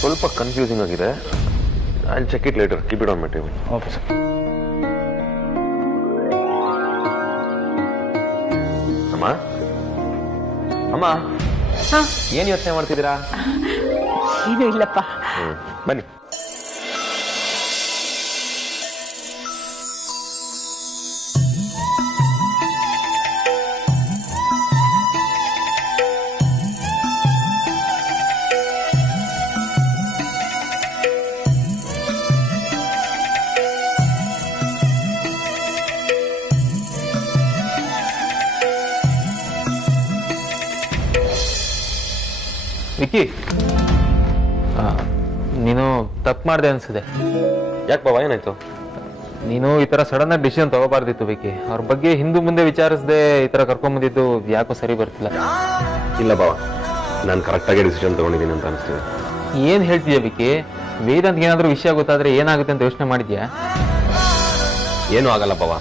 ಸ್ವಲ್ಪ ಕನ್ಫ್ಯೂಸಿಂಗ್ ಆಗಿದೆ. I check it later. Keep it on my table. Okay sir. ಅಮ್ಮ ಅಮ್ಮ, ಏನ್ ಯೋಚನೆ ಮಾಡ್ತಿದ್ದೀರಾ? ಏನು ಇಲ್ಲಪ್ಪ. ಬನ್ನಿ. ವಿಕ್ಕಿ, ನೀನು ತಪ್ಪು ಮಾಡಿದೆ ಅನ್ಸಿದೆ. ಯಾಕೆ ಬಾಬಾ, ಏನಾಯ್ತು? ನೀನು ಈ ಥರ ಸಡನ್ ಆಗಿ ಡಿಸಿಷನ್ ತಗೋಬಾರ್ದಿತ್ತು ವಿಕ್ಕಿ. ಅವ್ರ ಬಗ್ಗೆ ಹಿಂದೂ ಮುಂದೆ ವಿಚಾರಿಸದೆ ಈ ಥರ ಕರ್ಕೊಂಬಂದಿದ್ದು ಯಾಕೋ ಸರಿ ಬರ್ತಿಲ್ಲ. ಇಲ್ಲ ಬಾಬಾ, ನಾನು ಕರೆಕ್ಟಾಗಿ ಡಿಸಿಷನ್ ತಗೊಂಡಿದ್ದೀನಿ ಅಂತ ಅನಿಸ್ತಿದೆ. ಏನು ಹೇಳ್ತಿದ್ಯಾ ವಿಕ್ಕಿ? ವೇದಾಂತ್ಗೆ ಏನಾದರೂ ವಿಷಯ ಗೊತ್ತಾದ್ರೆ ಏನಾಗುತ್ತೆ ಅಂತ ಯೋಚನೆ ಮಾಡಿದ್ಯಾ? ಏನೂ ಆಗಲ್ಲ ಬಾಬಾ,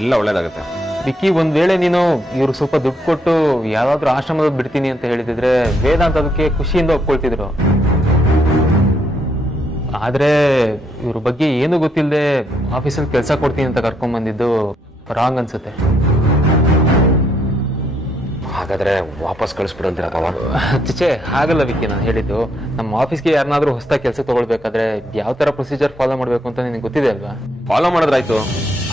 ಎಲ್ಲ ಒಳ್ಳೇದಾಗುತ್ತೆ. ವಿಕ್ಕಿ, ಒಂದ್ ವೇಳೆ ನೀನು ಇವ್ರಿಗೆ ಸ್ವಲ್ಪ ದುಡ್ಡು ಕೊಟ್ಟು ಯಾವ್ದಾದ್ರು ಆಶ್ರಮದ ಬಿಡ್ತೀನಿ ಅಂತ ಹೇಳಿದಿದ್ರೆ ವೇದಾಂತ್ ಅದಕ್ಕೆ ಖುಷಿಯಿಂದ ಒಪ್ಕೊಳ್ತಿದ್ರು. ಆದ್ರೆ ಇವ್ರ ಬಗ್ಗೆ ಏನು ಗೊತ್ತಿಲ್ಲದೆ ಆಫೀಸಲ್ಲಿ ಕೆಲಸ ಕೊಡ್ತೀನಿ ಅಂತ ಕರ್ಕೊಂಡ್ ಬಂದಿದ್ದು ರಾಂಗ್ ಅನ್ಸುತ್ತೆ. ಹಾಗಾದ್ರೆ ವಾಪಸ್ ಕಳಿಸ್ಬಿಡು ಅಂತೀರಾ ಬಾಬಾ? ಚಿಚೆ, ಹಾಗಲ್ಲ ವಿಕ್ಕಿ. ನಾನು ಹೇಳಿದ್ದು, ನಮ್ಮ ಆಫೀಸ್ಗೆ ಯಾರನ್ನಾದ್ರೂ ಹೊಸದಾಗಿ ಕೆಲಸ ತಗೊಳ್ಬೇಕಾದ್ರೆ ಯಾವ ತರ ಪ್ರೊಸೀಜರ್ ಫಾಲೋ ಮಾಡ್ಬೇಕು ಅಂತ ನಿನಗೆ ಗೊತ್ತಿದೆ ಅಲ್ವಾ? ಫಾಲೋ ಮಾಡಿದ್ರಾಯ್ತು,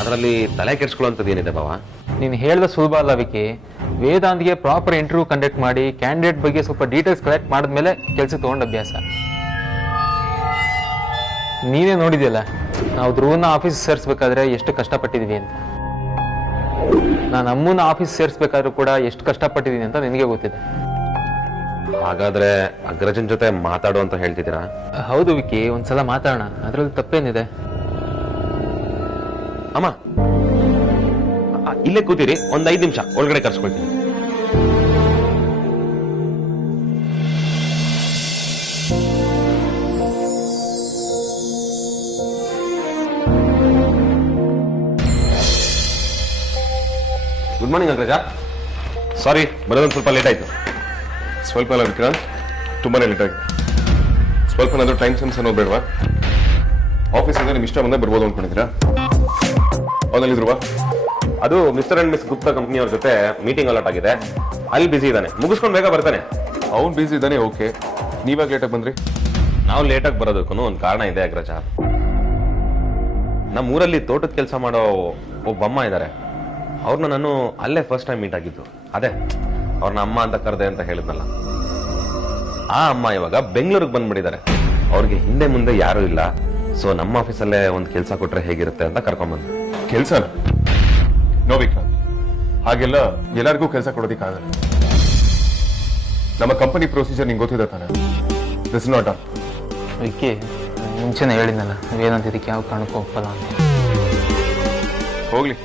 ಅದರಲ್ಲಿ ತಲೆ ಕೆಡ್ಸ್ಕೊಳ್ಳೋಂಥದ್ದು ಏನಿದೆ ಬಾಬಾ? ನೀನು ಹೇಳ್ದ ಸುಲಭ ಅಲ್ಲ ವಿಕ್ಕಿ. ವೇದಾಂತ್ಗೆ ಪ್ರಾಪರ್ ಇಂಟರ್ವ್ಯೂ ಕಂಡಕ್ಟ್ ಮಾಡಿ ಕ್ಯಾಂಡಿಡೇಟ್ ಬಗ್ಗೆ ಸ್ವಲ್ಪ ಡೀಟೇಲ್ಸ್ ಕಲೆಕ್ಟ್ ಮಾಡಿದ್ಮೇಲೆ ಕೆಲಸ ತಗೊಂಡ ಅಭ್ಯಾಸ. ನೀನೇ ನೋಡಿದ್ಯಲ್ಲ, ನಾವು ಧ್ರುವನ ಆಫೀಸ್ ಸೇರಿಸ್ಬೇಕಾದ್ರೆ ಎಷ್ಟು ಕಷ್ಟಪಟ್ಟಿದೀವಿ ಅಂತ. ನಾನು ಅಮ್ಮನ ಆಫೀಸ್ ಸೇರಿಸ್ಬೇಕಾದ್ರೂ ಕೂಡ ಎಷ್ಟು ಕಷ್ಟಪಟ್ಟಿದ್ದೀನಿ ಅಂತ ನಿನಗೆ ಗೊತ್ತಿದೆ. ಹಾಗಾದ್ರೆ ಅಗ್ರಜನ್ ಜೊತೆ ಮಾತಾಡು ಅಂತ ಹೇಳ್ತಿದ್ದೀರಾ? ಹೌದು ವಿಕ್ಕಿ, ಒಂದ್ಸಲ ಮಾತಾಡೋಣ, ಅದ್ರಲ್ಲಿ ತಪ್ಪೇನಿದೆ. ಅಮ್ಮ, ಇಲ್ಲೇ ಕೂತೀರಿ, ಒಂದ್ 5 ನಿಮಿಷ ಒಳಗಡೆ ಕರ್ಸ್ಕೊಳ್ತೀನಿ. Good morning ಅಗ್ರಜ. ಸಾರಿ, ಬರೋದೊಂದು ಸ್ವಲ್ಪ ಲೇಟ್ ಆಯ್ತು. ಸ್ವಲ್ಪ ಅಲ್ಲ ವಿಕ್ರಾಂತ್, ತುಂಬಾನೇ ಲೇಟ್ ಆಗಿದೆ. ಸ್ವಲ್ಪ ಏನಾದರೂ ಟೈಮ್ ಸೆನ್ಸ್ ಅನ್ನೋದು ಬೇಡವಾ? ಆಫೀಸಿಂದ ನಿಮ್ ಇಷ್ಟ ಬಂದೇ ಬರ್ಬೋದು ಅನ್ಕೊಂಡಿದ್ದೀರಾ? ಅವನಲ್ಲಿದ್ರುವ ಅದು ಮಿಸ್ಟರ್ ಅಂಡ್ ಮಿಸ್ ಗುಪ್ತಾ ಕಂಪ್ನಿಯವ್ರ ಜೊತೆ ಮೀಟಿಂಗ್ ಅಲಾಟ್ ಆಗಿದೆ, ಅಲ್ಲಿ ಬಿಸಿ ಇದ್ದಾನೆ, ಮುಗಿಸ್ಕೊಂಡು ಬೇಗ ಬರ್ತಾನೆ. ಅವ್ನು ಬಿಸಿ ಇದ್ದಾನೆ, ಓಕೆ. ನೀವಾಗ ಲೇಟಾಗಿ ಬಂದ್ರಿ? ನಾವು ಲೇಟಾಗಿ ಬರೋದಕ್ಕೂ ಒಂದು ಕಾರಣ ಇದೆ ಅಗ್ರಜ. ನಮ್ಮ ಊರಲ್ಲಿ ತೋಟದ ಕೆಲಸ ಮಾಡೋ ಒಬ್ಬಮ್ಮ ಇದ್ದಾರೆ. ಅವ್ರನ್ನ ನಾನು ಅಲ್ಲೇ ಫಸ್ಟ್ ಟೈಮ್ ಮೀಟ್ ಆಗಿದ್ದು. ಅದೇ ಅವ್ರನ್ನ ಅಮ್ಮ ಅಂತ ಕರೆದೆ ಅಂತ ಹೇಳಿದ್ನಲ್ಲ, ಆ ಅಮ್ಮ ಇವಾಗ ಬೆಂಗಳೂರಿಗೆ ಬಂದ್ಬಿಟ್ಟಿದ್ದಾರೆ. ಅವ್ರಿಗೆ ಹಿಂದೆ ಮುಂದೆ ಯಾರೂ ಇಲ್ಲ. ಸೊ ನಮ್ಮ ಆಫೀಸಲ್ಲೇ ಒಂದು ಕೆಲಸ ಕೊಟ್ರೆ ಹೇಗಿರುತ್ತೆ ಅಂತ ಕರ್ಕೊಂಡ್ಬಂದು. ಕೆಲಸ ನೋ ವಿಕ್ರಾಂತ್, ಹಾಗೆಲ್ಲ ಎಲ್ಲರಿಗೂ ಕೆಲಸ ಕೊಡೋದಿಕ್ಕಾಗಲ್ಲ. ನಮ್ಮ ಕಂಪನಿ ಪ್ರೊಸೀಜರ್ ನಿಂಗೆ ಗೊತ್ತಿದೆ ತಾನೆ? This is not a Vicky, ಮುಂಚೆನೇ ಹೇಳಿದ್ನಲ್ಲ ವೇದಾಂತ್ ಇದಕ್ಕೆ ಯಾವ ಕಾರಣಕ್ಕೂ ಒಪ್ಪಲ್ಲ ಅಂತ. ಹೋಗ್ಲಿ,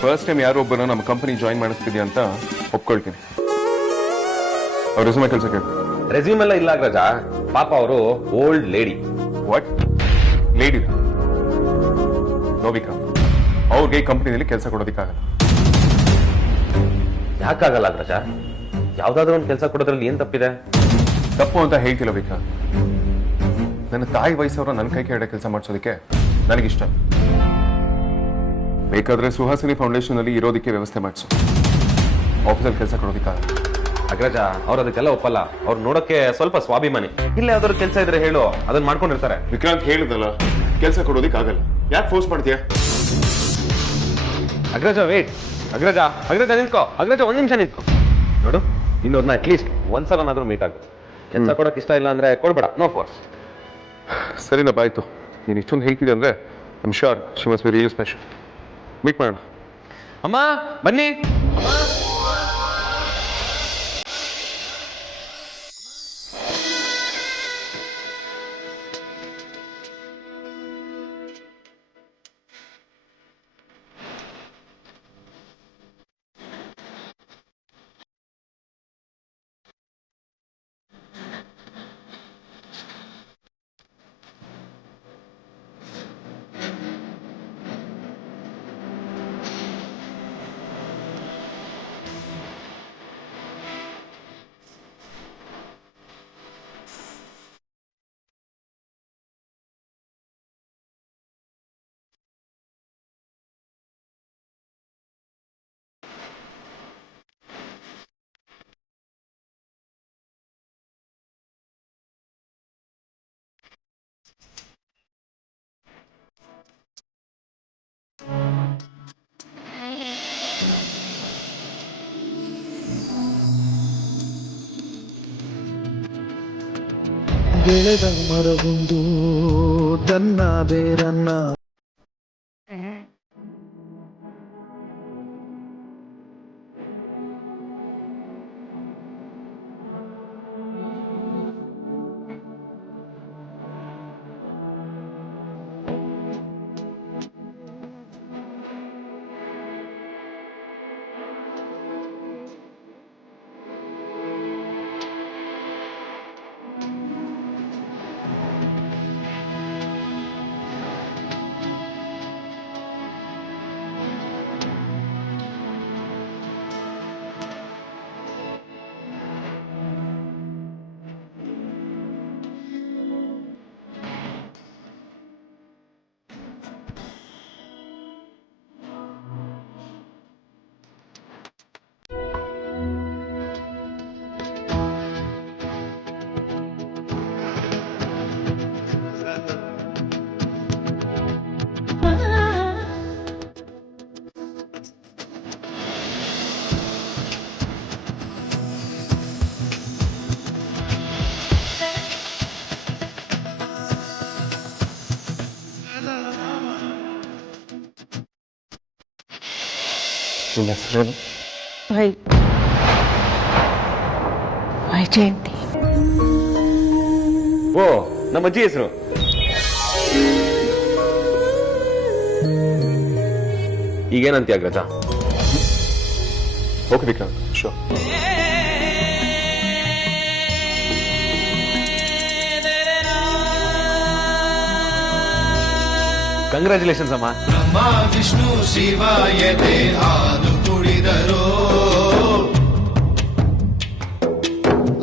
ಫಸ್ಟ್ ಟೈಮ್ ಯಾರೋ ಒಬ್ಬನ ನಮ್ಮ ಕಂಪನಿ ಜಾಯಿನ್ ಮಾಡಿಸ್ತಿದ್ಯಾ ಅಂತ ಒಪ್ಕೊಳ್ತೀನಿ. ಅವ್ರ ರೆಸ್ಯೂಮೆ ಕೆಲಸ ಕೇಳಿ. ರೆಸ್ಯೂಮ್ ಎಲ್ಲ ಇಲ್ಲ ಅಗ್ರಜ, ಪಾಪ ಅವರು old lady. What lady? No Vikrant, ಅವ್ರಿಗೆ ಈ ಕಂಪನಿಯಲ್ಲಿ ಕೆಲಸ ಕೊಡೋದಿಕ್ಕಾಗಲ್ಲ. ಯಾಕಾಗಲ್ಲ ಅಗ್ರಜ? ಯಾವ್ದಾದ್ರು ಒಂದು ಕೆಲಸ ಕೊಡೋದ್ರಲ್ಲಿ ಏನ್ ತಪ್ಪಿದೆ? ತಪ್ಪು ಅಂತ ಹೇಳ್ತಿಲ್ಲ ವಿಕ್ರಾಂತ್. ನನ್ನ ತಾಯಿ ವಯಸ್ಸವ್ರ ನನ್ನ ಕೈ ಕೆಳಗಡೆ ಕೆಲಸ ಮಾಡಿಸೋದಕ್ಕೆ ನನಗಿಷ್ಟ. ಬೇಕಾದ್ರೆ ಸುಹಾಸಿನಿ ಫೌಂಡೇಶನ್ ಅಲ್ಲಿ ಇರೋದಕ್ಕೆ ವ್ಯವಸ್ಥೆ ಮಾಡಿಸು. ಆಫೀಸಲ್ಲಿ ಕೆಲಸ ಕೊಡೋದಿಕ್ಕಾಗಲ್ಲ. ಅಗ್ರಜ, ಅವ್ರು ಅದಕ್ಕೆಲ್ಲ ಒಪ್ಪಲ್ಲ. ಅವ್ರು ನೋಡಕ್ಕೆ ಸ್ವಲ್ಪ ಸ್ವಾಭಿಮಾನಿ. ಇಲ್ಲ ಯಾವ್ದಾದ್ರು ಕೆಲಸ ಇದ್ರೆ ಹೇಳು, ಅದನ್ನ ಮಾಡ್ಕೊಂಡಿರ್ತಾರೆ. ವಿಕ್ರಾಂತ್ ಹೇಳಿದಲ್ಲ, ಕೆಲಸ ಕೊಡೋದಿಕ್ಕಾಗಲ್ಲ. ಯಾಕೆ ಫೋರ್ಸ್ ಮಾಡ್ತೀಯಾ? ಅಗ್ರಜ ವೇಟ್. ಅಗ್ರಜ ಅಗ್ರಜ ನಿಂತ್ಕೋ. ಅಗ್ರಜ ಒಂದ್ ನಿಮಿಷ ನಿಂತ್ಕೋ. ನೋಡು, ಇನ್ನೊಂದನ್ನ ಅಟ್ಲೀಸ್ಟ್ ಒಂದ್ಸಲನಾದ್ರೂ ಮೀಟ್ ಆಗುತ್ತೆ. ಕೆಲಸ ಕೊಡೋಕೆ ಇಷ್ಟ ಇಲ್ಲ ಅಂದ್ರೆ ಕೊಡ್ಬೇಡ, ನೋ ಫೋರ್ಸ್. ಸರಿನಪ್ಪ, ಆಯ್ತು. ನೀನು ಇಷ್ಟೊಂದು ಹೇಳ್ತಿದ್ದೆ ಅಂದ್ರೆ I am sure she must be real special. Meet ಮಾಡೋಣ. ಅಮ್ಮ ಬನ್ನಿ. ಬೆಳೆದ ಮರವೊಂದು ತನ್ನ ಬೇರನ್ನ ನಿನ್ನ ಹೆಸರೇನು? ವೈಜಯಂತಿ. ಓ ನಮ್ಮ ಅಜ್ಜಿ ಹೆಸರು. ಈಗೇನಂತೀಯ ಅಗ್ರಜ? ಓಕೆ ವಿಕ್ರಾಂತ್, ಶೋರ್. ಕಂಗ್ರ್ಯಾಚುಲೇಷನ್ಸ್ ಅಮ್ಮ. ಬ್ರಹ್ಮ ವಿಷ್ಣು ಶಿವಾಯತೆ ಹಾಲು ಕುಡಿದರೋ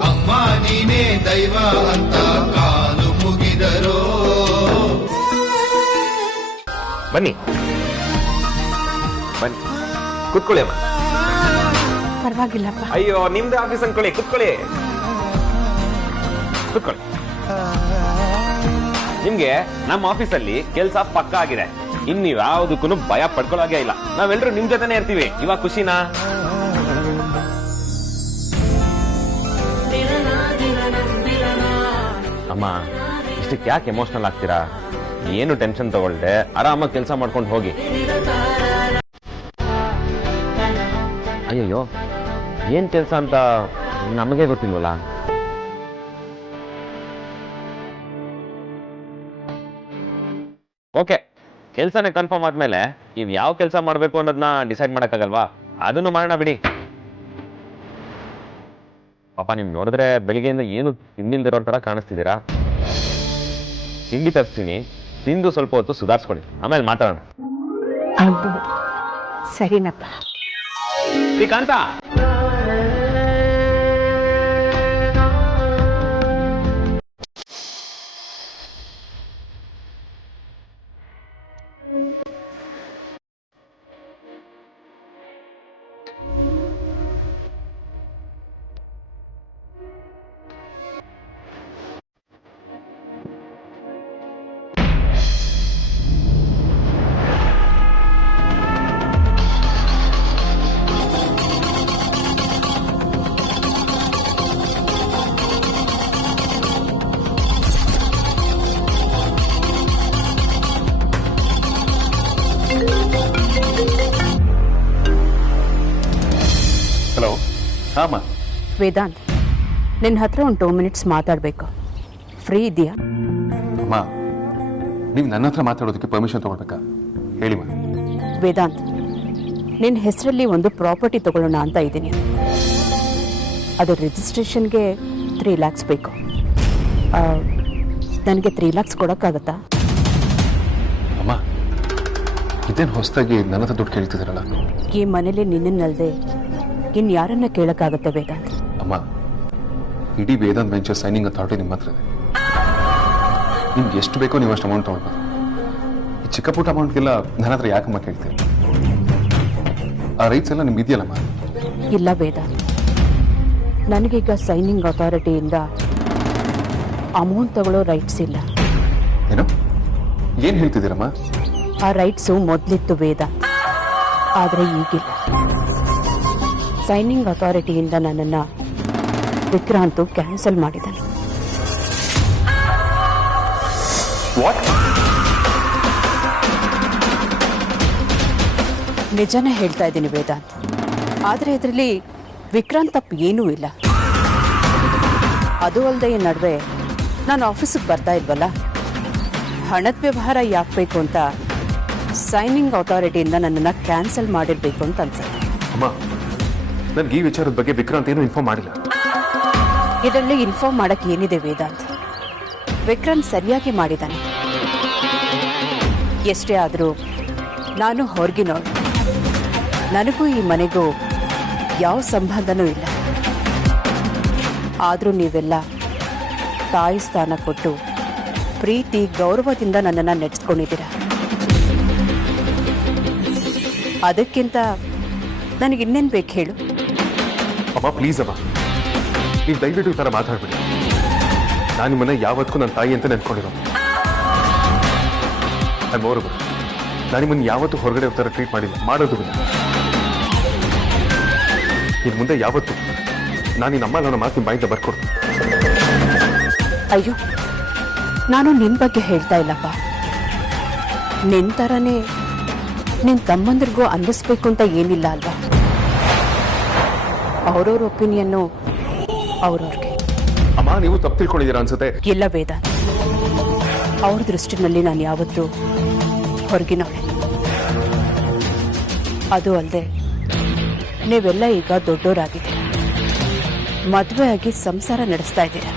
ಅಮ್ಮ ನೀನೇ ದೈವ ಅಂತ ಕಾಲು ಮುಗಿದರೋ. ಬನ್ನಿ ಬನ್ನಿ ಕುತ್ಕೊಳ್ಳಿ ಅಮ್ಮ. ಪರವಾಗಿಲ್ಲಪ್ಪ. ಅಯ್ಯೋ ನಿಮ್ದು ಆಫೀಸ್ ಅನ್ಕೊಳ್ಳಿ, ಕುತ್ಕೊಳ್ಳಿ ಕುತ್ಕೊಳ್ಳಿ. ನಿಮ್ಗೆ ನಮ್ಮ ಆಫೀಸಲ್ಲಿ ಕೆಲಸ ಪಕ್ಕ ಆಗಿದೆ. ಇನ್ ನೀವ್ ಯಾವ್ದಕ್ಕೂ ಭಯ ಪಡ್ಕೊಳ್ಳೋದೇ ಇಲ್ಲ. ನಾವೆಲ್ಲರೂ ನಿಮ್ ಜೊತೆನೆ ಇರ್ತೀವಿ. ಇವಾಗ ಖುಷಿನಾ? ಅಮ್ಮ ಇಷ್ಟಕ್ಕೆ ಯಾಕೆ ಎಮೋಷನಲ್ ಆಗ್ತೀರಾ? ಏನು ಟೆನ್ಷನ್ ತಗೊಳ್ದೆ ಆರಾಮಾಗಿ ಕೆಲಸ ಮಾಡ್ಕೊಂಡು ಹೋಗಿ. ಅಯ್ಯಯ್ಯೋ ಏನ್ ಕೆಲಸ ಅಂತ ನಮಗೆ ಗೊತ್ತಿಲ್ವಲ್ಲ. ಓಕೆ, ಕೆಲ್ಸನೇ ಕನ್ಫರ್ಮ್ ಆದ್ಮೇಲೆ ನೀವ್ ಯಾವ ಕೆಲಸ ಮಾಡ್ಬೇಕು ಅನ್ನೋದನ್ನ ಡಿಸೈಡ್ ಮಾಡಕ್ಕಾಗಲ್ವಾ? ಅದನ್ನು ಮಾಡೋಣ ಬಿಡಿ. ಪಾಪ ನಿಮ್ ನೋಡಿದ್ರೆ ಬೆಳಿಗ್ಗೆಯಿಂದ ಏನು ತಿಂದಿಲ್ದಿರೋ ತರ ಕಾಣಿಸ್ತಿದ್ದೀರಾ. ತಿಂಡಿ ತರಿಸ್ತೀನಿ, ತಿಂದು ಸ್ವಲ್ಪ ಹೊತ್ತು ಸುಧಾರಿಸ್ಕೊಳ್ಳಿ, ಆಮೇಲೆ ಮಾತಾಡೋಣ. ಸರಿನಪ್ಪ. ಶ್ರೀಕಾಂತ, ಹಲೋ. ಹಾಂ ವೇದಾಂತ್, ನಿನ್ನ ಹತ್ರ ಒಂದು 2 ಮಿನಿಟ್ಸ್ ಮಾತಾಡಬೇಕು. ಫ್ರೀ ಇದೆಯಾ? ಅಮ್ಮ, ನೀವು ನನ್ನ ಹತ್ರ ಮಾತಾಡೋದಕ್ಕೆ ಪರ್ಮಿಷನ್ ತಗೊಳ್ಬೇಕಾ? ಹೇಳಿ ಮಾ. ವೇದಾಂತ್, ನಿನ್ನ ಹೆಸರಲ್ಲಿ ಒಂದು ಪ್ರಾಪರ್ಟಿ ತಗೊಳ್ಳೋಣ ಅಂತ ಇದ್ದೀನಿ. ಅದು ರಿಜಿಸ್ಟ್ರೇಷನ್ಗೆ 3 lakhs ಬೇಕು. ನನಗೆ 3 lakhs ಕೊಡೋಕ್ಕಾಗತ್ತಾ? ಅಮ್ಮ, ಇದೇನು ಹೊಸದಾಗಿ ನನ್ನ ಹತ್ರ ದುಡ್ಡು ಕೇಳ್ತಿದ್ದೀರಲ್ಲ? ಈ ಮನೇಲಿ ನಿನ್ನನ್ನಲ್ದೆ ಇನ್ನು ಯಾರನ್ನ ಕೇಳೋಕ್ಕಾಗತ್ತೆ ವೇದಾಂತ್? ಅಮ್ಮ, ಇಡೀ ವೇದಾಂತ್ ವೆಂಚರ್ ಸೈನಿಂಗ್ ಅಥಾರಿಟಿ ನಿಮ್ಮ ಹತ್ರ ಇದೆ. ನಿಮ್ಗೆ ಎಷ್ಟು ಬೇಕೋ ನೀವು ಅಷ್ಟು ಅಮೌಂಟ್ ತೊಗೊಳ್ಬೋದು. ಈ ಚಿಕ್ಕ ಪುಟ್ಟ ಅಮೌಂಟ್ಗೆಲ್ಲ ನನ್ನ ಹತ್ರ ಯಾಕಮ್ಮ ಕೇಳ್ತೀರಿ? ಆ ರೈಟ್ಸ್ ಎಲ್ಲ ನಿಮ್ಗೆ ಇದೆಯಲ್ಲಮ್ಮ? ಇಲ್ಲ ವೇದಾಂತ್, ನನಗೀಗ ಸೈನಿಂಗ್ ಅಥಾರಿಟಿಯಿಂದ ಅಮೌಂಟ್ ತಗೊಳ್ಳೋ ರೈಟ್ಸ್ ಇಲ್ಲ. ಏನು ಏನು ಹೇಳ್ತಿದ್ದೀರಮ್ಮ? ಆ ರೈಟ್ಸು ಮೊದಲಿತ್ತು ವೇದಾಂತ್, ಆದರೆ ಈಗಿಲ್ಲ. ಸೈನಿಂಗ್ ಅಥಾರಿಟಿಯಿಂದ ನನ್ನನ್ನು ವಿಕ್ರಾಂತು ಕ್ಯಾನ್ಸಲ್ ಮಾಡಿದನು. ವಾಟ್? ನಿಜನೇ ಹೇಳ್ತಾ ಇದ್ದೀನಿ ವೇದಾಂತ್, ಆದರೆ ಇದರಲ್ಲಿ ವಿಕ್ರಾಂತ್ ತಪ್ಪು ಏನೂ ಇಲ್ಲ. ಅದು ಅಲ್ಲದೆ ಈ ನಡುವೆ ನಾನು ಆಫೀಸಿಗೆ ಬರ್ತಾ ಇಲ್ವಲ್ಲ, ಹಣದ ವ್ಯವಹಾರ ಯಾಕೆ ಬೇಕು ಅಂತ ಸೈನಿಂಗ್ ಅಥಾರಿಟಿಯಿಂದ ನನ್ನನ್ನು ಕ್ಯಾನ್ಸಲ್ ಮಾಡಿರಬೇಕು ಅಂತ ಅನ್ಸುತ್ತೆ. ಅಮ್ಮ, ನನಗೆ ಈ ವಿಚಾರದ ಬಗ್ಗೆ ವಿಕ್ರಾಂತ್ ಏನೂ ಇನ್ಫಾರ್ಮ್ ಮಾಡಿಲ್ಲ. ಇದರಲ್ಲಿ ಇನ್ಫಾರ್ಮ್ ಮಾಡಕ್ಕೆ ಏನಿದೆ ವೇದಾಂತ್? ವಿಕ್ರಾಂತ್ ಸರಿಯಾಗಿ ಮಾಡಿದ್ದಾನೆ. ಎಷ್ಟೇ ಆದರೂ ನಾನು ಹೊರಗಿನೋಳು, ನನಗೂ ಈ ಮನೆಗೂ ಯಾವ ಸಂಬಂಧನೂ ಇಲ್ಲ. ಆದರೂ ನೀವೆಲ್ಲ ತಾಯಿ ಸ್ಥಾನ ಕೊಟ್ಟು ಪ್ರೀತಿ ಗೌರವದಿಂದ ನನ್ನನ್ನು ನೆಡೆಸ್ಕೊಂಡಿದ್ದೀರ. ಅದಕ್ಕಿಂತ ನನಗಿನ್ನೇನು ಬೇಕು ಹೇಳು? ಅಮ್ಮ ಪ್ಲೀಸ್ ಅಮ್ಮ, ನೀವು ದಯವಿಟ್ಟು ಈ ಥರ ಮಾತಾಡ್ಬಿಡಿ. ನಾನು ನಿಮ್ಮನ್ನ ಯಾವತ್ತೂ ನನ್ನ ತಾಯಿ ಅಂತ ನೆನ್ಕೊಂಡಿರೋ. ಮೋರೊಬ್ಬರು, ನಾನು ನಿಮ್ಮನ್ನು ಯಾವತ್ತೂ ಹೊರಗಡೆ ಥರ ಟ್ರೀಟ್ ಮಾಡಿಲ್ಲ, ಮಾಡೋದು ಇಲ್ಲ. ಇನ್ನು ಮುಂದೆ ಯಾವತ್ತು ನಾನು ನಿನ್ನ ಅಮ್ಮ ನನ್ನ ಮಾತಿನ ಬಾಯಿಂದ ಬರ್ಕೊಡ್ತೀನಿ. ಅಯ್ಯೋ, ನಾನು ನಿನ್ನ ಬಗ್ಗೆ ಹೇಳ್ತಾ ಇಲ್ಲಪ್ಪ. ನಿನ್ನ ಥರನೇ ನಿನ್ನ ತಮ್ಮಂದಿರಿಗೂ ಅನ್ನಿಸ್ಬೇಕು ಅಂತ ಏನಿಲ್ಲ ಅಲ್ವಾ? ಅವ್ರವ್ರ ಒಪಿನಿಯನ್ನು ಅವ್ರವ್ರಿಗೆ. ಅಮ್ಮ, ನೀವು ತಪ್ಪು ತಿಳ್ಕೊಂಡಿದ್ದೀರಾ ಅನ್ಸುತ್ತೆ. ಇಲ್ಲ ವೇದಾಂತ್, ಅವ್ರ ದೃಷ್ಟಿನಲ್ಲಿ ನಾನು ಯಾವತ್ತೂ ಹೊರಗಿನವಳೆ. ಅದು ಅಲ್ಲದೆ ನೀವೆಲ್ಲ ಈಗ ದೊಡ್ಡೋರಾಗಿದ್ದೀರ, ಮದುವೆ ಆಗಿ ಸಂಸಾರ ನಡೆಸ್ತಾ ಇದ್ದೀರ.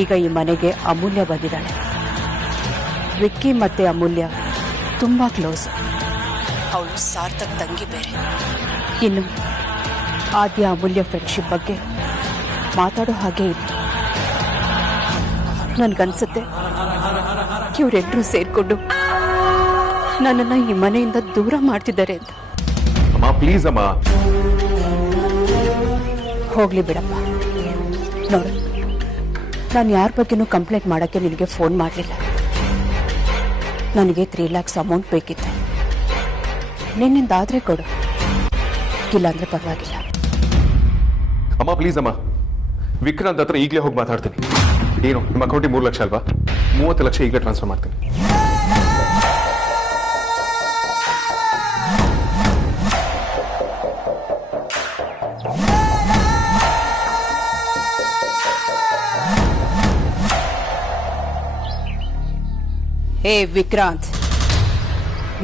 ಈಗ ಈ ಮನೆಗೆ ಅಮೂಲ್ಯ ಬಂದಿದ್ದಾಳೆ. ವಿಕ್ಕಿ ಮತ್ತೆ ಅಮೂಲ್ಯ ತುಂಬಾ ಕ್ಲೋಸ್. ಅವಳು ಸಾರ್ಥಕ್ ತಂಗಿ ಬೇರೆ. ಇನ್ನು ಆದ್ಯ ಅಮೂಲ್ಯ ಫ್ರೆಂಡ್ಶಿಪ್ ಬಗ್ಗೆ ಮಾತಾಡೋ ಹಾಗೆ ಇಲ್ಲ. ನನ್ಗನ್ಸುತ್ತೆ ಇವರೆಲ್ಲರೂ ಸೇರ್ಕೊಂಡು ನನ್ನನ್ನ ಈ ಮನೆಯಿಂದ ದೂರ ಮಾಡ್ತಿದ್ದಾರೆ ಅಂತ. ಅಮ್ಮ ಪ್ಲೀಸ್ ಅಮ್ಮ. ಹೋಗ್ಲಿ ಬಿಡಪ್ಪ. ನೋಡು, ನಾನು ಯಾರ ಬಗ್ಗೆನೂ ಕಂಪ್ಲೇಂಟ್ ಮಾಡೋಕ್ಕೆ ನಿನಗೆ ಫೋನ್ ಮಾಡಲಿಲ್ಲ. ನನಗೆ 3 lakhs ಅಮೌಂಟ್ ಬೇಕಿತ್ತು. ನಿನ್ನಿಂದಾದರೆ ಕೊಡು, ಇಲ್ಲಾಂದ್ರೆ ಪರವಾಗಿಲ್ಲ. ಅಮ್ಮ ಪ್ಲೀಸ್ ಅಮ್ಮ, ವಿಕ್ರಾಂತ್ ಹತ್ರ ಈಗಲೇ ಹೋಗಿ ಮಾತಾಡ್ತೀನಿ. ಏನು ನಿಮ್ಮ ಅಕೌಂಟಿಗೆ 3 ಲಕ್ಷ ಅಲ್ವಾ? 30 ಲಕ್ಷ ಈಗಲೇ ಟ್ರಾನ್ಸ್ಫರ್ ಮಾಡ್ತೀನಿ. ಹೇ ವಿಕ್ರಾಂತ್,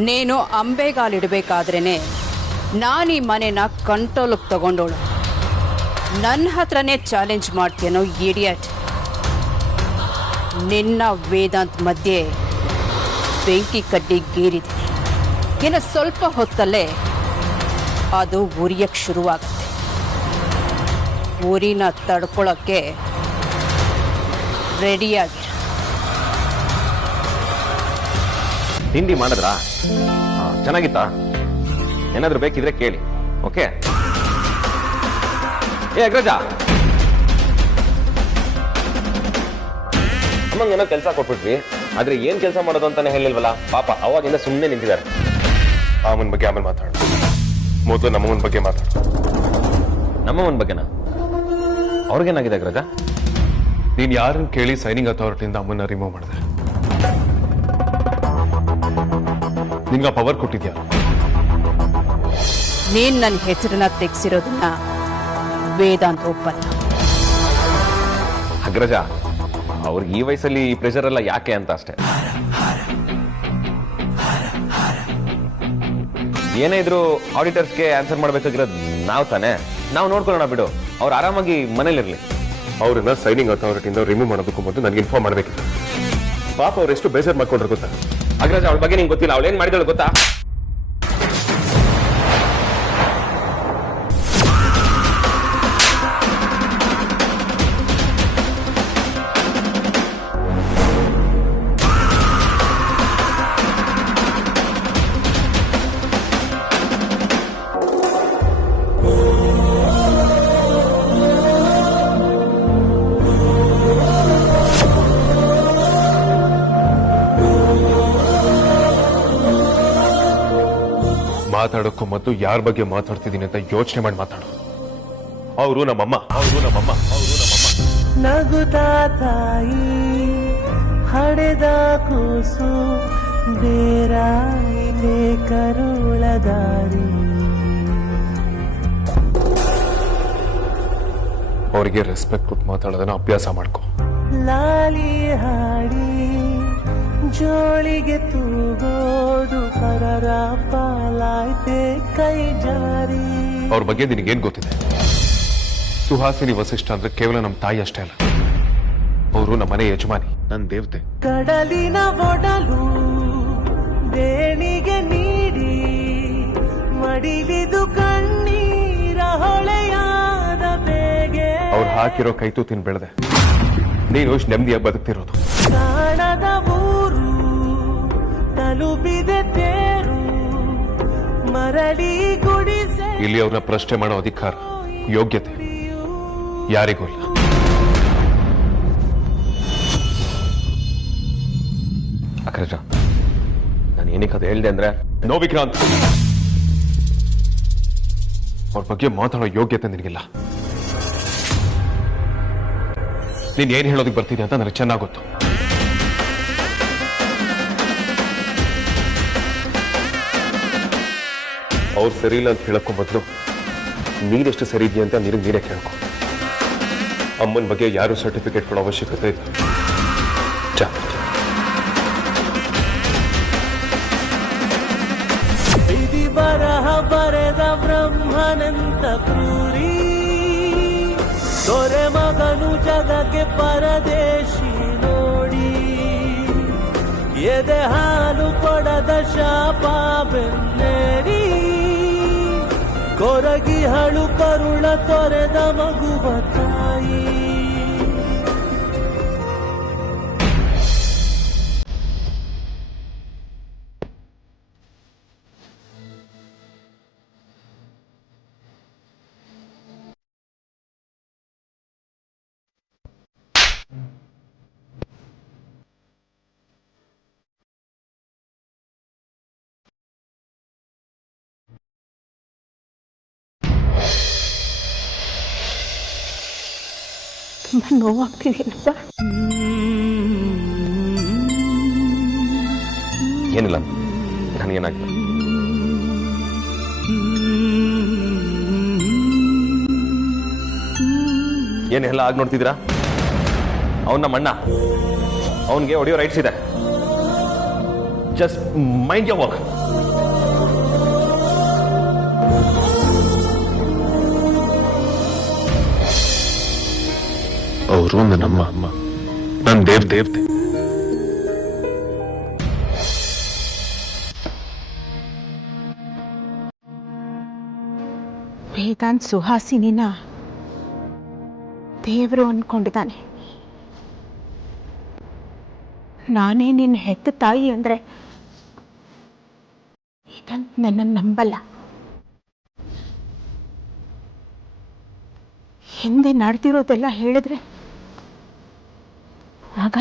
ನೀನು ಅಂಬೆಗಾಲಿಡಬೇಕಾದ್ರೇನೆ ನಾನು ಈ ಮನೆನ ಕಂಟ್ರೋಲಿಗೆ ತಗೊಂಡೋಳು. ನನ್ನ ಹತ್ರನೇ ಚಾಲೆಂಜ್ ಮಾಡ್ತೀನೋ ಇಡಿಯಟ್? ನಿನ್ನ ವೇದಾಂತ್ ಮಧ್ಯೆ ಬೆಂಕಿ ಕಡ್ಡಿ ಗೀರಿದೆ. ಇನ್ನು ಸ್ವಲ್ಪ ಹೊತ್ತಲ್ಲೇ ಅದು ಉರಿಯಕ್ಕೆ ಶುರುವಾಗುತ್ತೆ. ಉರಿನ ತಡ್ಕೊಳ್ಳೋಕ್ಕೆ ರೆಡಿಯಾಗಿರ. ತಿಂಡಿ ಮಾಡಿದ್ರಾ? ಚೆನ್ನಾಗಿತ್ತಾ? ಏನಾದ್ರೂ ಬೇಕಿದ್ರೆ ಕೇಳಿ. ಓಕೆ? ಏ ಅಗ್ರಜ, ಅಮ್ಮಂಗೇನೋ ಕೆಲಸ ಕೊಟ್ಬಿಟ್ವಿ, ಆದ್ರೆ ಏನ್ ಕೆಲಸ ಮಾಡೋದು ಅಂತಾನೆ ಹೇಳಿಲ್ವಲ್ಲ. ಪಾಪ ಅವಾಗಿಂದ ಸುಮ್ಮನೆ ನಿಂತಿದ್ದಾರೆ. ಅಮ್ಮನ ಬಗ್ಗೆ ಆಮೇಲೆ ಮಾತಾಡೋಣ, ಮೊದಲು ನಮ್ಮಮ್ಮನ ಬಗ್ಗೆ ಮಾತಾಡ. ನಮ್ಮಮ್ಮನ ಬಗ್ಗೆನಾ? ಅವ್ರಿಗೇನಾಗಿದೆ ಅಗ್ರಜ? ನೀನ್ ಯಾರನ್ನ ಕೇಳಿ ಸೈನಿಂಗ್ ಅಥಾರಿಟಿಯಿಂದ ಅಮ್ಮನ್ನ ರಿಮೂವ್ ಮಾಡಿದೆ? ನಿನ್ಗ ಪವರ್ ಕೊಟ್ಟಿದ್ಯಾ? ನೀನ್ ನನ್ನ ಹೆಸರನ್ನ ತೆಗ್ಸಿರೋದನ್ನ ವೇದಾಂತ್ ಒಪ್ಪಲ್ಲ. ಅಗ್ರಜ, ಅವ್ರಿಗೆ ಈ ವಯಸ್ಸಲ್ಲಿ ಈ ಪ್ರೆಷರ್ ಎಲ್ಲ ಯಾಕೆ ಅಂತ ಅಷ್ಟೇ. ಏನೇ ಇದ್ರು ಆಡಿಟರ್ಸ್ಗೆ ಆನ್ಸರ್ ಮಾಡ್ಬೇಕಾಗಿರೋದು ನಾವು ತಾನೇ. ನಾವು ನೋಡ್ಕೊಳ್ಳೋಣ ಬಿಡು, ಅವ್ರು ಆರಾಮಾಗಿ ಮನೇಲಿರ್ಲಿ. ಅವ್ರನ್ನ ಸೈನಿಂಗ್ ಅಥಾರಿಟಿಯಿಂದ ರಿಮೂವ್ ಮಾಡೋದಕ್ಕೂ ಮೊದಲು ನನಗೆ ಇನ್ಫಾರ್ಮ್ ಮಾಡಬೇಕಿತ್ತು. ಪಾಪ ಅವ್ರೆಷ್ಟು ಬೇಜಾರು ಮಾಡ್ಕೊಂಡ್ರೆ ಗೊತ್ತಾ? ಅಗ್ರಜ, ಅವಳ ಬಗ್ಗೆ ನಿಂಗೆ ಗೊತ್ತಿಲ್ಲ. ಅವಳೇನ್ ಮಾಡಿದಳು ಗೊತ್ತಾ? ಮಾತಾಡೋಕ್ಕೂ ಮೊದಲು ಯಾರ ಬಗ್ಗೆ ಮಾತಾಡ್ತಿದ್ದೀನಿ ಅಂತ ಯೋಚನೆ ಮಾಡಿ ಮಾತಾಡು. ಅವರು ನಮ್ಮಮ್ಮ. ನಗುತ್ತಾ ತಾಯಿ ಹಡೆದ ಕೂಸು ಬೇರಾಯಿಲೆ ಕರುಳ ದಾರಿ. ಅವರಿಗೆ ರೆಸ್ಪೆಕ್ಟ್ ಕೊಟ್ಟು ಮಾತಾಡೋದನ್ನ ಅಭ್ಯಾಸ ಮಾಡ್ಕೊ. ಲಾಲಿ ಹಾಡಿ ಜೋಳಿಗೆ ತೂಗೋದು ಪರರ ಪಾಲಾಯ್ತೆ ಕೈ ಜಾರಿ. ಅವ್ರ ಬಗ್ಗೆ ನಿನಗೇನ್ ಗೊತ್ತಿದೆ? ಸುಹಾಸಿನಿ ವಸಿಷ್ಠ ಅಂದ್ರೆ ಕೇವಲ ನಮ್ಮ ತಾಯಿ ಅಷ್ಟೇ ಅಲ್ಲ, ಅವರು ನಮ್ಮ ಮನೆ ಯಜಮಾನಿ, ನನ್ನ ದೇವತೆ. ಕಡಲಿನ ಒಡಲು ದೇಣಿಗೆ ನೀಡಿ ಮಡಿಲಿದು ಕಣ್ಣೀರ ಹೊಳೆಯಾದ ಬೇಗೆ. ಅವ್ರು ಹಾಕಿರೋ ಕೈತು ತಿನ್ ಬೆಳೆದೆ, ನೀನು ಇಷ್ಟು ನೆಮ್ಮದಿಯಾಗಿ ಬದುಕ್ತಿರೋದು. ಕಾಣದ ಊರು ತಲುಪಿದೆ ತೇರು ಮರಳಿ ಗುಡಿಸೆ. ಇಲ್ಲಿ ಅವ್ರನ್ನ ಪ್ರಶ್ನೆ ಮಾಡೋ ಅಧಿಕಾರ, ಯೋಗ್ಯತೆ ಯಾರಿಗೂ ಇಲ್ಲ. ಅಗ್ರಜ, ನಾನು ಏನಕ್ಕೆ ಅದು ಹೇಳ್ದೆ ಅಂದ್ರೆ, ನೋ ವಿಕ್ರಾಂತ್, ಅವ್ರ ಬಗ್ಗೆ ಮಾತಾಡೋ ಯೋಗ್ಯತೆ ನಿನಗಿಲ್ಲ. ನೀನ್ ಏನ್ ಹೇಳೋದಕ್ಕೆ ಬರ್ತೀನಿ ಅಂತ ನನಗೆ ಚೆನ್ನಾಗಿ ಗೊತ್ತು. ಅವ್ರು ಸರಿ ಇಲ್ಲ ಅಂತ ಹೇಳಕ್ಕೋ ಮೊದಲು ನೀನೆಷ್ಟು ಸರಿ ಇದೆಯಾ ಅಂತ ನಿನಗೆ ನೀನೇ ಕೇಳ್ಕೊ. ಅಮ್ಮನ ಬಗ್ಗೆ ಯಾರು ಸರ್ಟಿಫಿಕೇಟ್ ಕೊಡೋ ಅವಶ್ಯಕತೆ ಇಲ್ಲ. ಇದಿ ಬರಹ ಬರೆದ ಬ್ರಹ್ಮನಂತ ಕ್ರೂರಿ, ದೊರೆ ಮಗನು ಜಗಕ್ಕೆ ಪರದೇಶಿ ನೋಡಿ. ಎದೆ ಹಾಲು ಕೊಡದ ಶಾಪ ಬೆನ್ನೇರಿ, ಕೊರಗಿ ಹಳು ಕರುಳ ತೊರೆದ ಮಗುವ ತಾಯಿ. ತುಂಬ ನೋವಾಗ್ತಿದೆಯಲ್ಲಪ್ಪ. ಏನಿಲ್ಲ, ನನಗೇನಾಗಿಲ್ಲ. ಏನೆಲ್ಲ ಆಗಿ ನೋಡ್ತಿದ್ದೀರಾ? ಅವನ ನಮ್ಮ ಅಣ್ಣ, ಅವನಿಗೆ ಹೊಡೆಯೋ ರೈಟ್ಸ್ ಇದೆ. Just mind your work. ಅವರು ನಮ್ಮ ಅಮ್ಮ, ನನ್ನ ದೇವತೆ. ವೇದಾಂತ್ ಸುಹಾಸಿನಿನ ದೇವರು ಅನ್ಕೊಂಡಿದ್ದಾನೆ. ನಾನೇ ನಿನ್ನ ಹೆತ್ತ ತಾಯಿ ಅಂದರೆ ವೇದಾಂತ್ ನನ್ನನ್ನು ನಂಬಲ್ಲ. ಹಿಂದೆ ನಡೆದಿರೋದೆಲ್ಲ ಹೇಳಿದ್ರೆ ಆಗ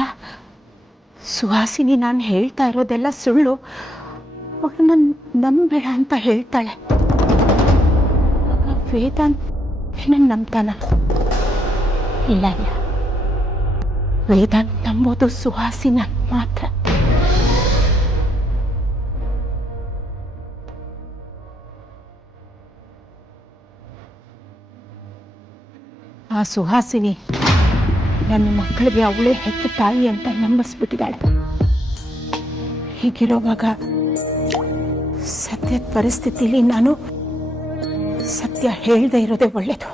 ಸುಹಾಸಿನಿ ನಾನು ಹೇಳ್ತಾ ಇರೋದೆಲ್ಲ ಸುಳ್ಳು, ಅವಳನ್ನ ನಂಬೇಡ ಅಂತ ಹೇಳ್ತಾಳೆ. ಆಗ ವೇದಾಂತ್ ನನ್ನ ನಂಬ್ತಾನ? ಇಲ್ಲ ಇಲ್ಲ, ವೇದಾಂತ್ ನಂಬೋದು ಸುಹಾಸಿನ ಮಾತ್ರ. ಆ ಸುಹಾಸಿನಿ ನನ್ನ ಮಕ್ಕಳಿಗೆ ಅವಳೇ ಹೆತ್ತ ತಾಯಿ ಅಂತ ನಂಬಿಸ್ಬಿಟ್ಟಿದ್ದಾಳೆ. ಹೀಗಿರುವಾಗ ಸತ್ಯದ ಪರಿಸ್ಥಿತಿಲಿ ನಾನು ಸತ್ಯ ಹೇಳದೇ ಇರೋದೇ ಒಳ್ಳೆಯದು.